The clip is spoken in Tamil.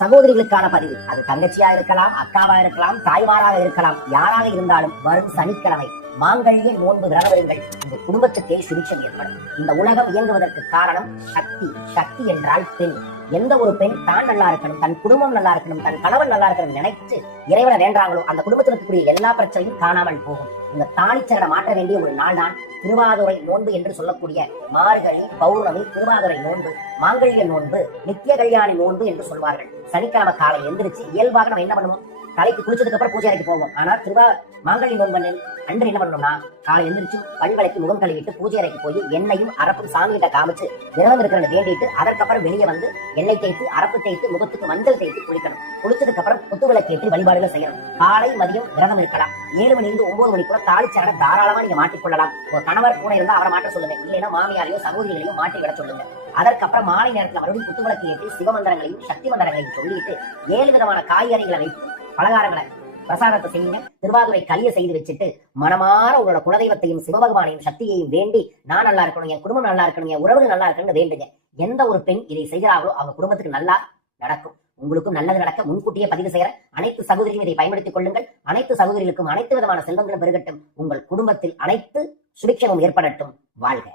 சகோதரிகளுக்கான பதிவு. அது தங்கச்சியா இருக்கலாம், அக்காவா இருக்கலாம், தாய்மாராக இருக்கலாம், யாராக இருந்தாலும் வரும் சனிக்கிழமை மாங்கல்ய நோன்பு விரதவர்கள் உங்க குடும்பத்துக்கே சுபிட்சம் ஏற்படும். இந்த உலகம் இயங்குவதற்கு காரணம் சக்தி. சக்தி என்றால் பெண். எந்த ஒரு பெண் தான் நல்லா இருக்கணும், தன் குடும்பம் நல்லா இருக்கணும், தன் கணவன் நல்லா இருக்கணும் நினைச்சு இறைவனை வேண்டாங்களோ அந்த குடும்பத்தில் இருக்கக்கூடிய எல்லா பிரச்சனையும் காணாமல் போகும். இந்த தாளிச்சரடை மாற்ற வேண்டிய ஒரு நாள் தான் திருவாதுரை நோன்பு என்று சொல்லக்கூடிய மார்கழி பௌர்ணமி திருவாதுரை நோன்பு, மாங்கல்ய நோன்பு, நித்திய கல்யாணி நோன்பு என்று சொல்வார்கள். சனிக்கிழமை காலை எந்திரிச்சு இயல்பாக நம்ம என்ன பண்ணுவோம், தலைக்கு குளிச்சதுக்கு அப்புறம் பூஜை அறைக்கு போவோம். ஆனா மாங்கல்ய நோன்பு அன்று என்ன பண்ணணும்னா காலை எந்திரிச்சு பல்வளைக்கு முகம் கழுவிட்டு பூஜை அறைக்கு போய் எண்ணெயும் அரப்பும் சாமி கிட்ட காமிச்சு விரதம் இருக்கிறத வேண்டிட்டு அதற்கப்புறம் வெளியே வந்து எண்ணெய் தேய்த்து அரப்பு தேய்த்து முகத்துக்கு மஞ்சள் தேய்த்து குளிக்கணும். குளிச்சதுக்கு அப்புறம் குத்துவிளக்கு ஏற்றி வழிபாடுகள் செய்யணும். காலை மதியம் விரதம் இருக்கலாம். 7 மணிலிருந்து 9 மணிக்குள்ள தாளிச்சரடை தாராளமா நீங்க மாட்டிக்கொள்ளலாம். உங்க கணவர் கூட இருந்தா அவரை மாற்ற சொல்லுங்க, இல்லைன்னா மாமியாரையோ சகோதரிகளையோ மாற்றி விட சொல்லுங்க. அதற்கப்புறம் மாலை நேரத்தில் மறுபடியும் குத்துவிளக்கு ஏற்றி சிவமந்திரங்களையும் சக்தி மந்திரங்களையும் சொல்லிட்டு 7 விதமான காய்கறிகளை வைத்து பலகாரங்களை பிரசாதத்தை செய்யுங்க. திருவாதுரை களியை செய்து வச்சுட்டு மனமாற உங்களோட குலதெய்வத்தையும் சிவபகவானையும் சக்தியையும் வேண்டி நான் நல்லா இருக்கணும், என் குடும்பம் நல்லா இருக்கணும், என் உறவுகள் நல்லா இருக்கணும்னு வேண்டுங்க. எந்த ஒரு பெண் இதை செய்கிறார்களோ அவங்க குடும்பத்துக்கு நல்லா நடக்கும். உங்களுக்கும் நல்லது நடக்க முன்கூட்டியே பதிவு செய்கிற அனைத்து சகோதரியும் இதை பயன்படுத்திக் கொள்ளுங்கள். அனைத்து சகோதரிகளுக்கும் அனைத்து விதமான செல்வங்களும் பெருகட்டும். உங்கள் குடும்பத்தில் அனைத்து சுபிட்சமும் ஏற்படட்டும். வாழ்க.